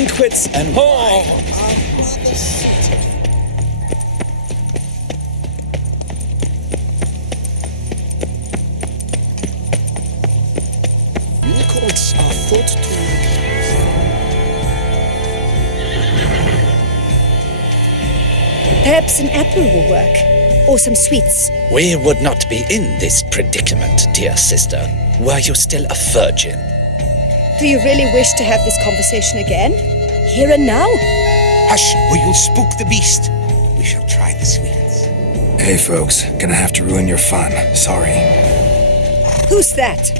banquets and more. Unicorns are thought to... Perhaps an apple will work. Or some sweets. We would not be in this predicament, dear sister, were you still a virgin. Do you really wish to have this conversation again? Here and now? Hush, or you'll spook the beast. We shall try the sweets. Hey folks, gonna have to ruin your fun. Sorry. Who's that?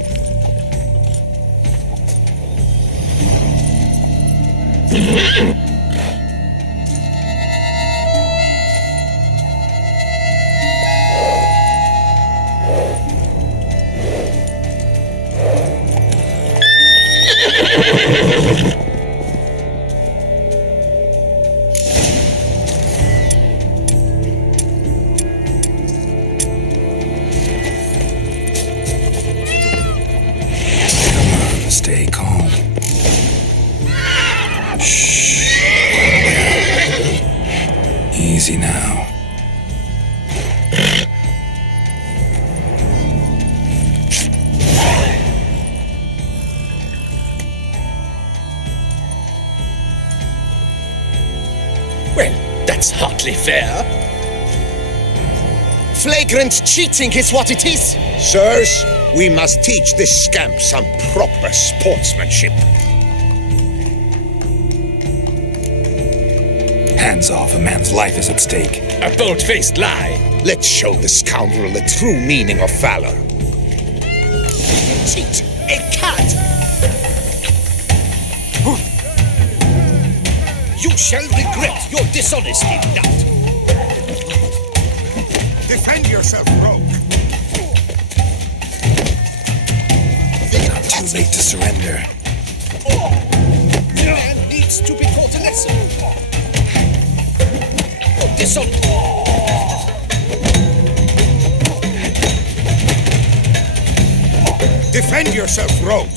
Stay calm. Shh. Easy now. Well, that's hardly fair. Flagrant cheating is what it is. Sirs, we must teach this scamp some proper sportsmanship. Hands off, a man's life is at stake. A bold-faced lie. Let's show the scoundrel the true meaning of valor. Cheat! A cat! You shall regret your dishonesty, lad. Defend yourself, rogue. Too late to surrender. Man needs to be taught a lesson. Dishonest. Defend yourself, rogue.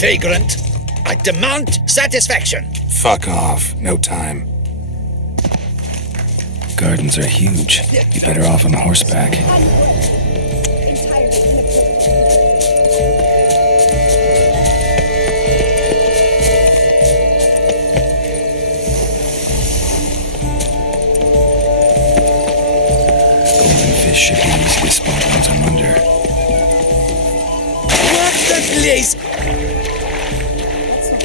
Vagrant, I demand satisfaction. Fuck off. No time. Gardens are huge. Be better off on horseback. Golden fish should be easy to spot once I'm under. What the place?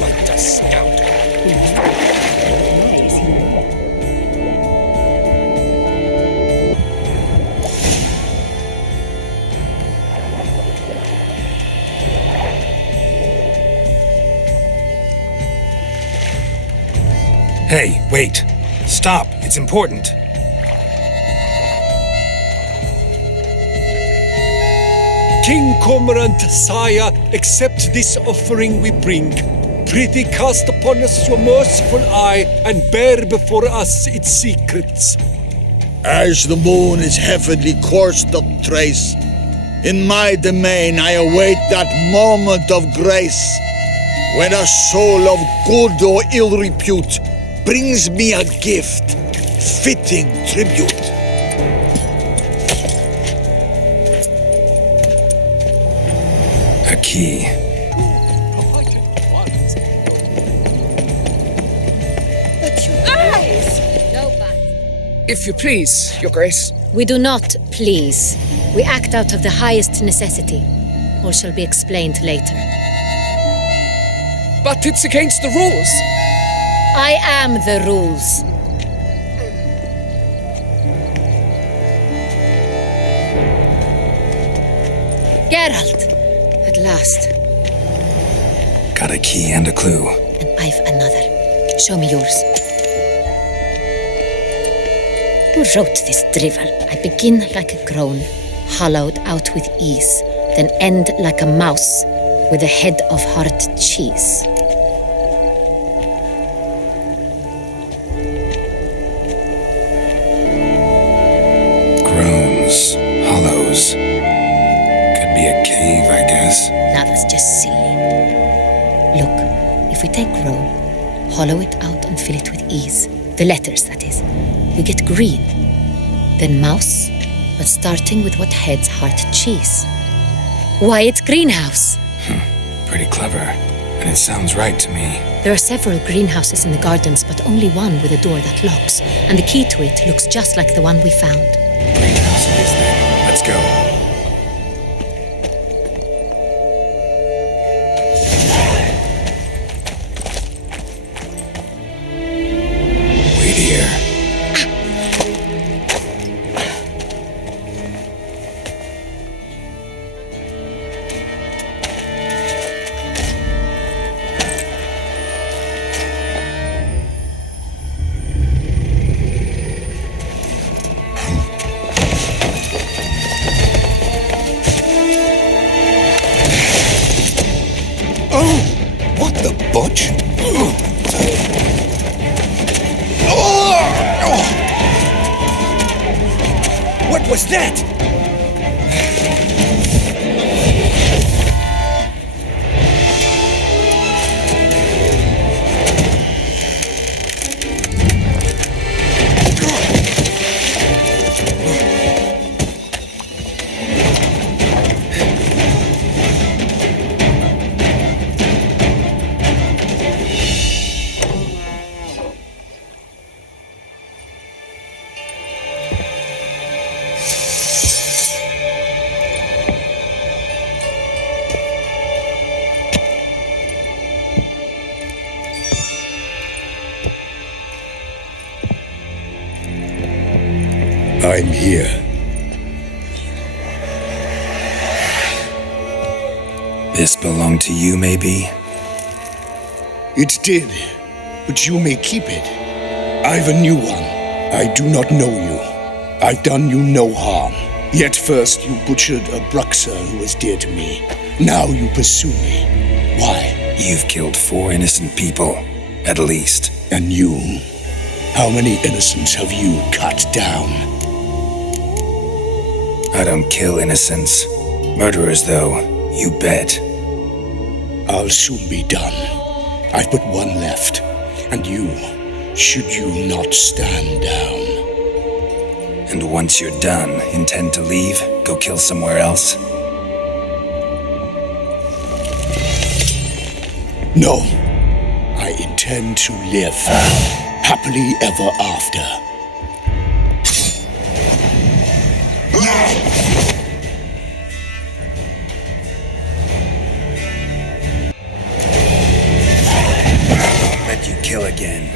What a scoundrel. Hey, wait. Stop. It's important. King Cormorant, sire, accept this offering we bring. Prithee cast upon us your merciful eye and bear before us its secrets. As the moon is heavenly coursed up trace, in my domain I await that moment of grace, when a soul of good or ill repute brings me a gift, fitting tribute. A key. But your eyes! No but. If you please, Your Grace. We do not please. We act out of the highest necessity. All shall be explained later. But it's against the rules. I am the rules. Geralt! At last. Got a key and a clue. And I've another. Show me yours. Who wrote this drivel? I begin like a groan, hollowed out with ease, then end like a mouse with a head of hard cheese. Groans, hollows, silly. Look, if we take Rome, hollow it out and fill it with E's, the letters, that is, you get green. Then mouse, but starting with what heads heart cheese. Why, it's greenhouse. Pretty clever. And it sounds right to me. There are several greenhouses in the gardens, but only one with a door that locks, and the key to it looks just like the one we found. Greenhouse it is then. Let's go. Wait here. What the butch? What was that? I'm here. This belonged to you, maybe? It did, but you may keep it. I've a new one. I do not know you. I've done you no harm. Yet first you butchered a Bruxer who was dear to me. Now you pursue me. Why? You've killed 4 innocent people, at least. And you? How many innocents have you cut down? I don't kill innocents. Murderers, though, you bet. I'll soon be done. I've but one left. And you, should you not stand down. And once you're done, intend to leave? Go kill somewhere else? No. I intend to live. Happily ever after. Let you kill again.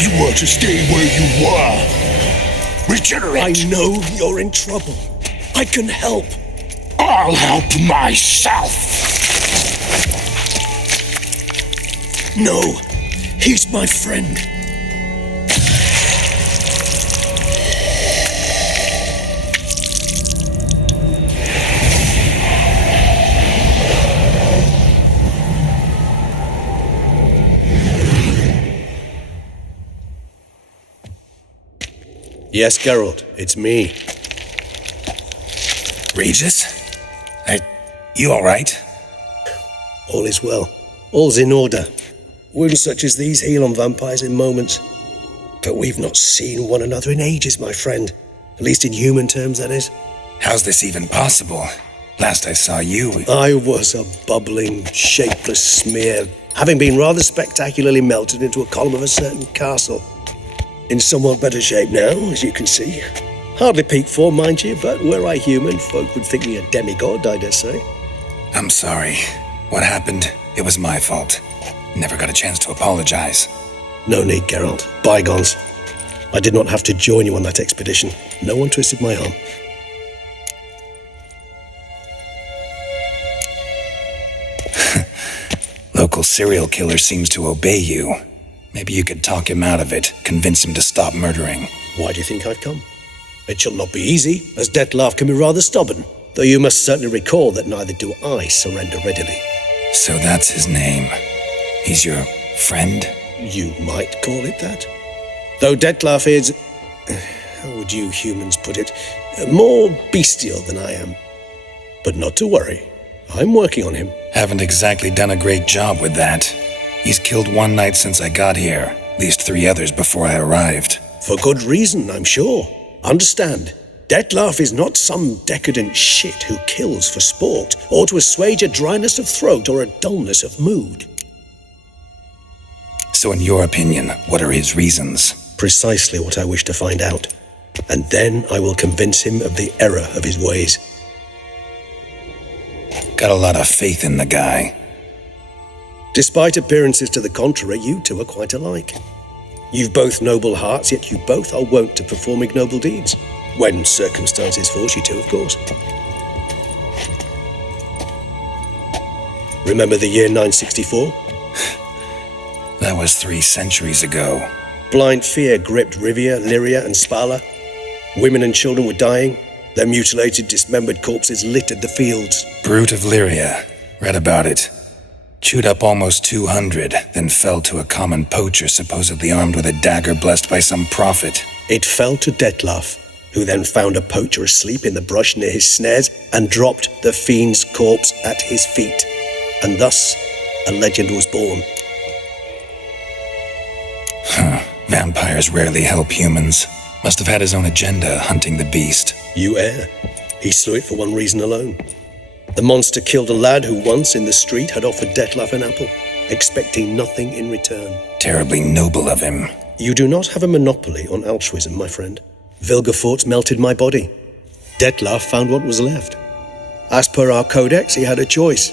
You were to stay where you were. Regenerate. I know you're in trouble. I can help. I'll help myself. No, he's my friend. Yes, Geralt, it's me. Regis? You alright? All is well. All's in order. Wounds such as these heal on vampires in moments. But we've not seen one another in ages, my friend. At least in human terms, that is. How's this even possible? Last I saw you... I was a bubbling, shapeless smear, having been rather spectacularly melted into a column of a certain castle. In somewhat better shape now, as you can see. Hardly peak form, mind you, but were I human, folk would think me a demigod, I dare say. I'm sorry. What happened? It was my fault. Never got a chance to apologize. No need, Geralt. Bygones. I did not have to join you on that expedition. No one twisted my arm. Local serial killer seems to obey you. Maybe you could talk him out of it, convince him to stop murdering. Why do you think I've come? It shall not be easy, as Dettlaff can be rather stubborn, though you must certainly recall that neither do I surrender readily. So that's his name. He's your friend? You might call it that. Though Dettlaff is, how would you humans put it, more bestial than I am. But not to worry, I'm working on him. Haven't exactly done a great job with that. He's killed one knight since I got here, at least 3 others before I arrived. For good reason, I'm sure. Understand, Dettlaff is not some decadent shit who kills for sport, or to assuage a dryness of throat or a dullness of mood. So in your opinion, what are his reasons? Precisely what I wish to find out. And then I will convince him of the error of his ways. Got a lot of faith in the guy. Despite appearances to the contrary, you two are quite alike. You've both noble hearts, yet you both are wont to perform ignoble deeds. When circumstances force you to, of course. Remember the year 964? That was 3 centuries ago. Blind fear gripped Rivia, Lyria, and Spala. Women and children were dying. Their mutilated, dismembered corpses littered the fields. Brute of Lyria. Read about it. Chewed up almost 200, then fell to a common poacher supposedly armed with a dagger blessed by some prophet. It fell to Dettlaff, who then found a poacher asleep in the brush near his snares and dropped the fiend's corpse at his feet. And thus, a legend was born. Vampires rarely help humans. Must have had his own agenda, hunting the beast. You err. He slew it for one reason alone. The monster killed a lad who once in the street had offered Dettlaff an apple, expecting nothing in return. Terribly noble of him. You do not have a monopoly on altruism, my friend. Vilgefortz melted my body. Dettlaff found what was left. As per our codex, he had a choice.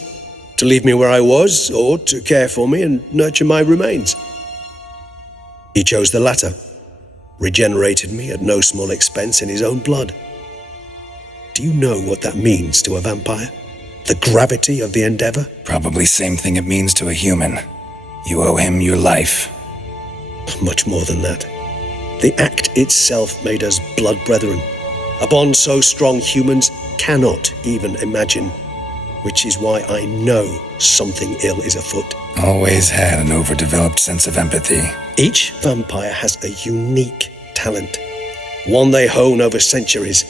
To leave me where I was, or to care for me and nurture my remains. He chose the latter. Regenerated me at no small expense in his own blood. Do you know what that means to a vampire? The gravity of the endeavor? Probably same thing it means to a human. You owe him your life. Much more than that. The act itself made us blood brethren. A bond so strong humans cannot even imagine. Which is why I know something ill is afoot. Always had an overdeveloped sense of empathy. Each vampire has a unique talent. One they hone over centuries.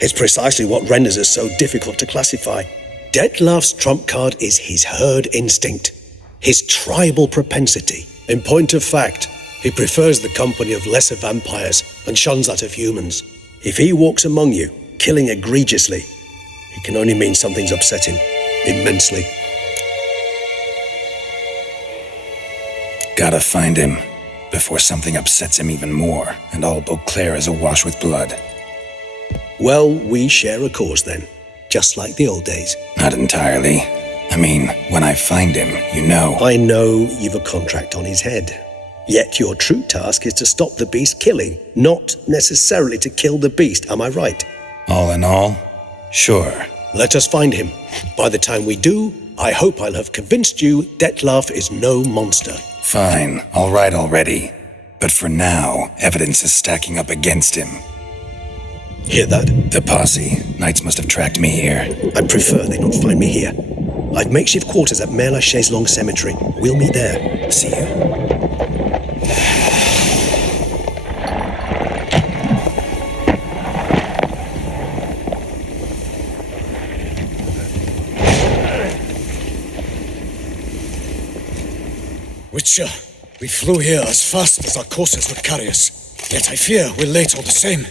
It's precisely what renders us so difficult to classify. Dettlaff's trump card is his herd instinct, his tribal propensity. In point of fact, he prefers the company of lesser vampires and shuns that of humans. If he walks among you, killing egregiously, it can only mean something's upsetting. Immensely. Gotta find him before something upsets him even more, and all Beauclair is awash with blood. Well, we share a cause then, just like the old days. Not entirely. I mean, when I find him, you know. I know you've a contract on his head. Yet your true task is to stop the beast killing, not necessarily to kill the beast, am I right? All in all, sure. Let us find him. By the time we do, I hope I'll have convinced you Dettlaff is no monster. Fine, all right already. But for now, evidence is stacking up against him. Hear that? The posse. Knights must have tracked me here. I prefer they not find me here. I've makeshift quarters at Mère Lachaise Long Cemetery. We'll meet there. See you. Witcher, we flew here as fast as our courses would carry us. Yet I fear we're late all the same.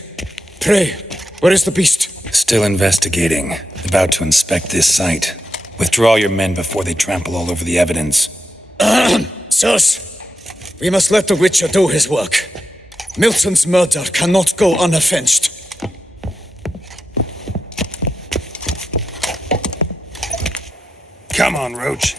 Pray, where is the beast? Still investigating. About to inspect this site. Withdraw your men before they trample all over the evidence. Sirs, we must let the Witcher do his work. Milton's murder cannot go unavenged. Come on, Roach.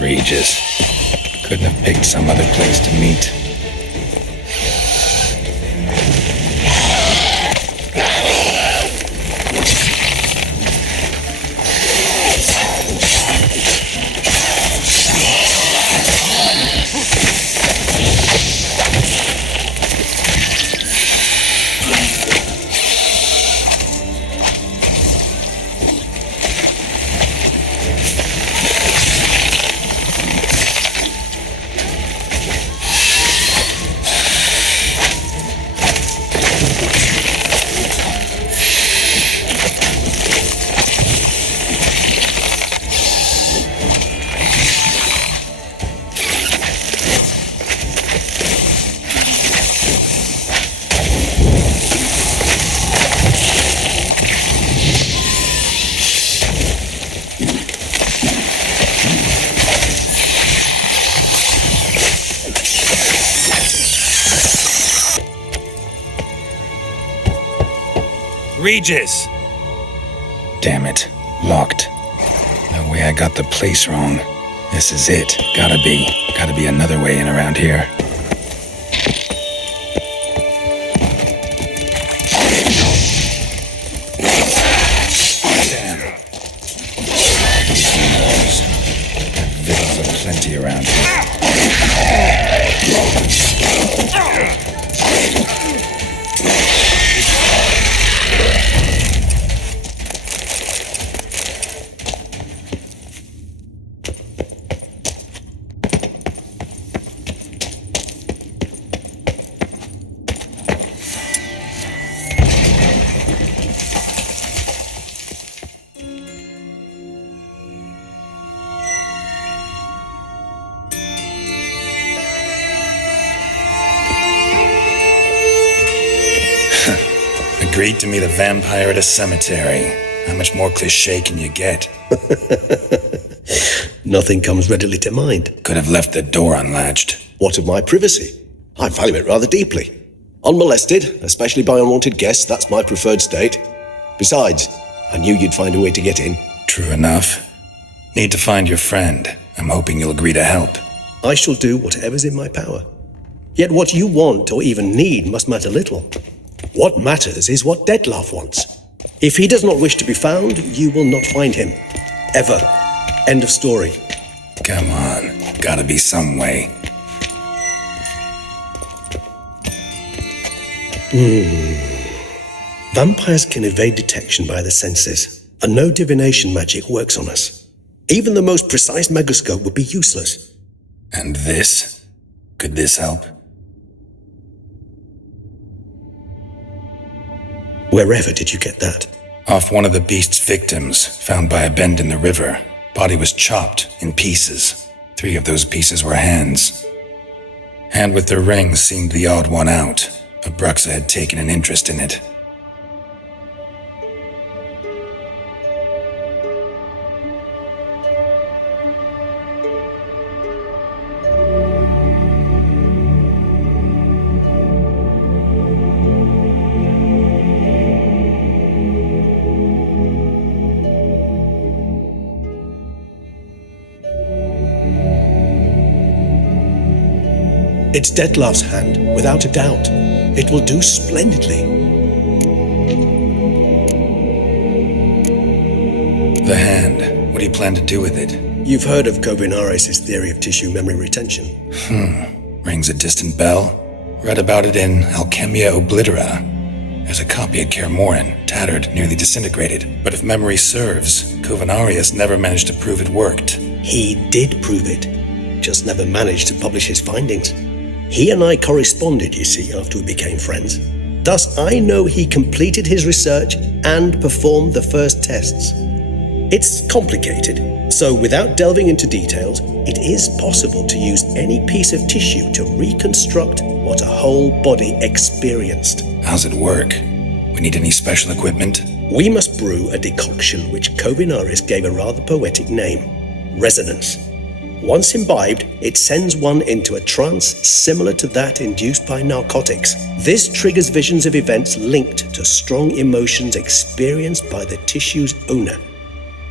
Regis. Couldn't have picked some other place to meet. Regis! Damn it. Locked. No way I got the place wrong. This is it. Gotta be another way in around here. Damn. Victims are plenty around here. Agreed to meet a vampire at a cemetery. How much more cliché can you get? Nothing comes readily to mind. Could have left the door unlatched. What of my privacy? I value it rather deeply. Unmolested, especially by unwanted guests, that's my preferred state. Besides, I knew you'd find a way to get in. True enough. Need to find your friend. I'm hoping you'll agree to help. I shall do whatever's in my power. Yet what you want or even need must matter little. What matters is what Dettlaff wants. If he does not wish to be found, you will not find him. Ever. End of story. Come on. Gotta be some way. Vampires can evade detection by the senses, and no divination magic works on us. Even the most precise megascope would be useless. And this? Could this help? Wherever did you get that? Off one of the beast's victims, found by a bend in the river. Body was chopped in pieces. 3 of those pieces were hands. Hand with the ring seemed the odd one out. Abruxa had taken an interest in it. It's Dettlar's hand, without a doubt. It will do splendidly. The hand. What do you plan to do with it? You've heard of Kovinaris' theory of tissue memory retention. Rings a distant bell. Read about it in Alchemia Oblitera. There's a copy at Kaer Morhen, tattered, nearly disintegrated. But if memory serves, Kovinaris never managed to prove it worked. He did prove it, just never managed to publish his findings. He and I corresponded, you see, after we became friends. Thus, I know he completed his research and performed the first tests. It's complicated, so without delving into details, it is possible to use any piece of tissue to reconstruct what a whole body experienced. How's it work? We need any special equipment? We must brew a decoction which Kovinaris gave a rather poetic name, resonance. Once imbibed, it sends one into a trance similar to that induced by narcotics. This triggers visions of events linked to strong emotions experienced by the tissue's owner.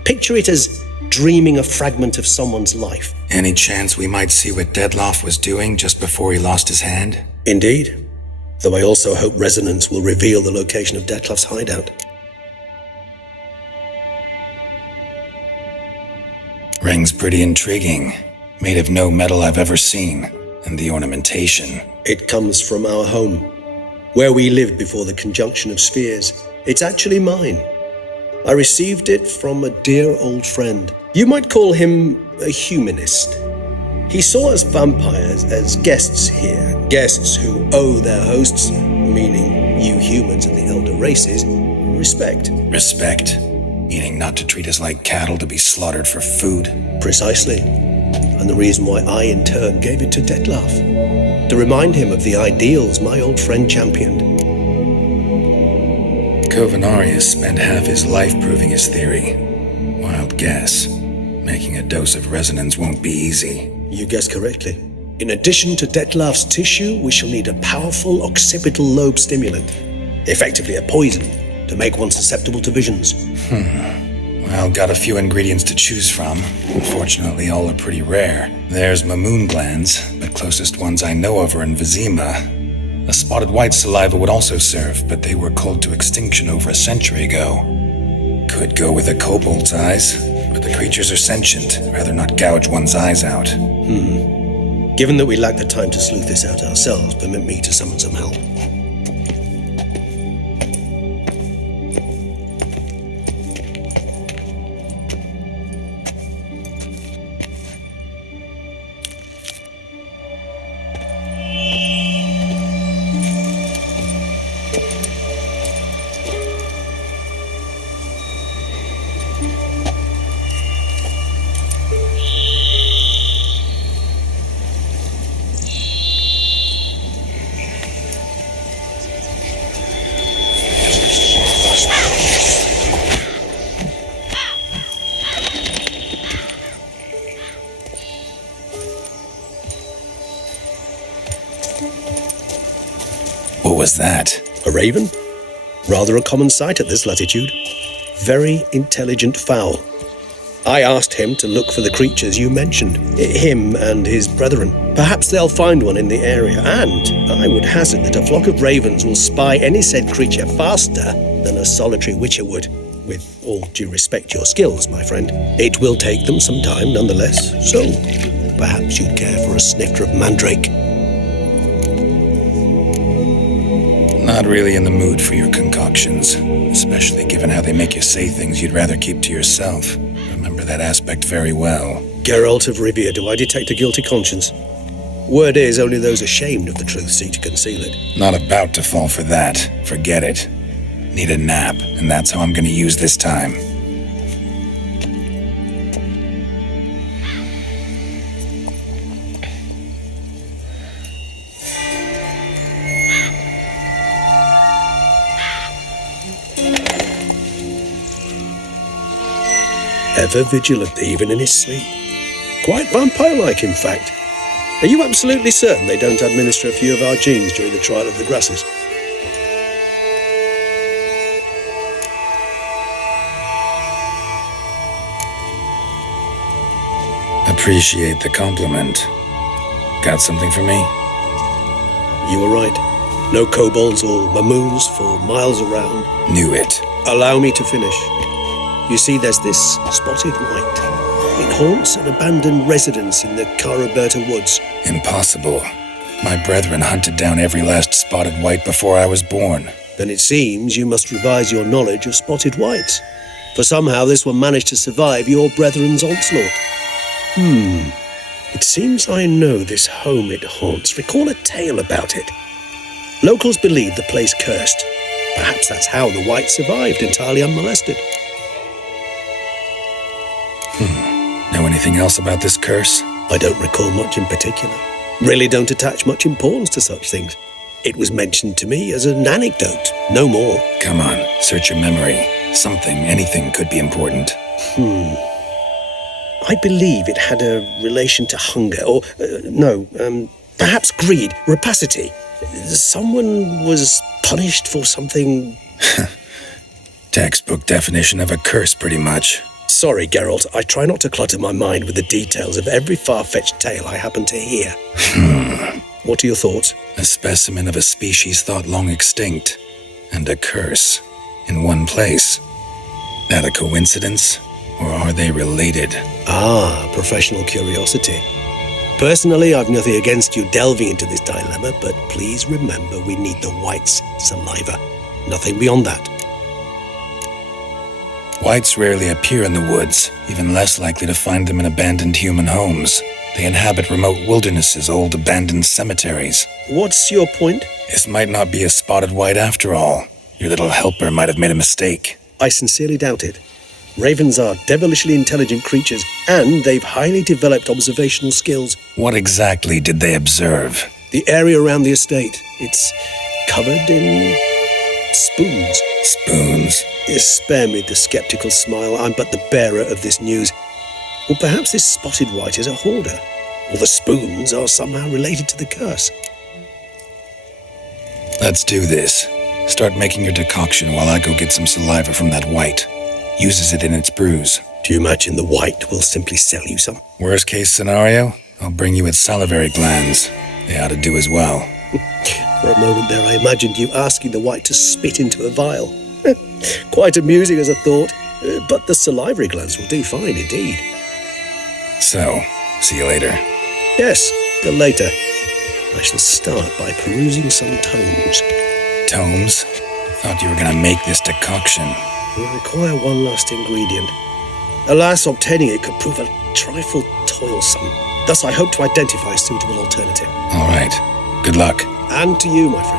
Picture it as dreaming a fragment of someone's life. Any chance we might see what Dettlar was doing just before he lost his hand? Indeed. Though I also hope resonance will reveal the location of Dettlar's hideout. Ring's pretty intriguing. Made of no metal I've ever seen. And the ornamentation. It comes from our home, where we lived before the conjunction of spheres. It's actually mine. I received it from a dear old friend. You might call him a humanist. He saw us vampires as guests here, guests who owe their hosts, meaning you humans and the elder races, respect. Respect? Meaning not to treat us like cattle to be slaughtered for food? Precisely. And the reason why I, in turn, gave it to Dettlar, to remind him of the ideals my old friend championed. Kovinaris spent half his life proving his theory. Wild guess. Making a dose of resonance won't be easy. You guessed correctly. In addition to Dettlar's tissue, we shall need a powerful occipital lobe stimulant, effectively a poison, to make one susceptible to visions. Well, got a few ingredients to choose from. Unfortunately, all are pretty rare. There's Mamoon glands, but closest ones I know of are in Vizima. A spotted white saliva would also serve, but they were culled to extinction over a century ago. Could go with a kobold's eyes, but the creatures are sentient. Rather not gouge one's eyes out. Given that we lack the time to sleuth this out ourselves, permit me to summon some help. What was that? A raven? Rather a common sight at this latitude. Very intelligent fowl. I asked him to look for the creatures you mentioned, him and his brethren. Perhaps they'll find one in the area, and I would hazard that a flock of ravens will spy any said creature faster than a solitary witcher would. With all due respect to your skills, my friend. It will take them some time nonetheless, so perhaps you'd care for a snifter of mandrake. Not really in the mood for your concoctions, especially given how they make you say things you'd rather keep to yourself. But remember that aspect very well. Geralt of Rivia, do I detect a guilty conscience? Word is, only those ashamed of the truth seek to conceal it. Not about to fall for that. Forget it. Need a nap, and that's how I'm gonna use this time. Ever vigilant, even in his sleep. Quite vampire-like, in fact. Are you absolutely certain they don't administer a few of our genes during the trial of the grasses? Appreciate the compliment. Got something for me? You were right. No kobolds or mamoons for miles around. Knew it. Allow me to finish. You see, there's this spotted white. It haunts an abandoned residence in the Caraberta woods. Impossible. My brethren hunted down every last spotted white before I was born. Then it seems you must revise your knowledge of spotted whites. For somehow this one managed to survive your brethren's onslaught. It seems I know this home it haunts. Recall a tale about it. Locals believe the place cursed. Perhaps that's how the white survived entirely unmolested. Know anything else about this curse? I don't recall much in particular. Really don't attach much importance to such things. It was mentioned to me as an anecdote, no more. Come on, search your memory. Something, anything could be important. I believe it had a relation to hunger, or, perhaps greed, rapacity. Someone was punished for something... Textbook definition of a curse, pretty much. Sorry, Geralt, I try not to clutter my mind with the details of every far-fetched tale I happen to hear. What are your thoughts? A specimen of a species thought long extinct, and a curse, in one place. That a coincidence, or are they related? Ah, professional curiosity. Personally, I've nothing against you delving into this dilemma, but please remember we need the white's saliva. Nothing beyond that. Whites rarely appear in the woods, even less likely to find them in abandoned human homes. They inhabit remote wildernesses, old abandoned cemeteries. What's your point? This might not be a spotted white after all. Your little helper might have made a mistake. I sincerely doubt it. Ravens are devilishly intelligent creatures, and they've highly developed observational skills. What exactly did they observe? The area around the estate. It's covered in spoons. Spoons? Spare me the skeptical smile. I'm but the bearer of this news. Or perhaps this spotted white is a hoarder. Or the spoons are somehow related to the curse. Let's do this. Start making your decoction while I go get some saliva from that white. Uses it in its brews. Do you imagine the white will simply sell you some? Worst case scenario, I'll bring you its salivary glands. They ought to do as well. For a moment there, I imagined you asking the white to spit into a vial. Quite amusing as a thought, but the salivary glands will do fine indeed. So, see you later. Yes, till later. I shall start by perusing some tomes. Tomes? Thought you were gonna make this decoction. We require one last ingredient. Alas, obtaining it could prove a trifle toilsome. Thus, I hope to identify a suitable alternative. All right. Good luck. And to you, my friend.